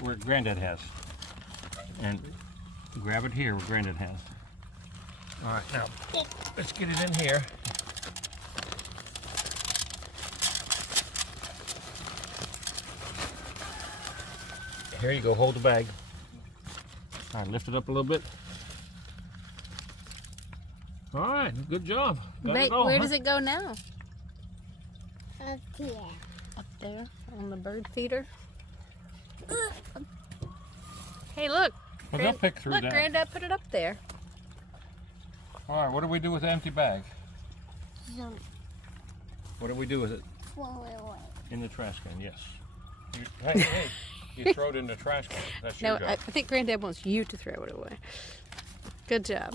where Granddad has. And grab it here where Granddad has. All right, now let's get it in here. Here you go, hold the bag. All right, lift it up a little bit. All right, good job. Wait, where does it go now? Up here. Up there on the bird feeder. Hey, look. Well, they'll pick through look, that. Granddad put it up there. All right, what do we do with the empty bag? So, What do we do with it? throw it away. In the trash can, yes. Hey, you throw it in the trash can. That's your No, job. I think Granddad wants you to throw it away. Good job.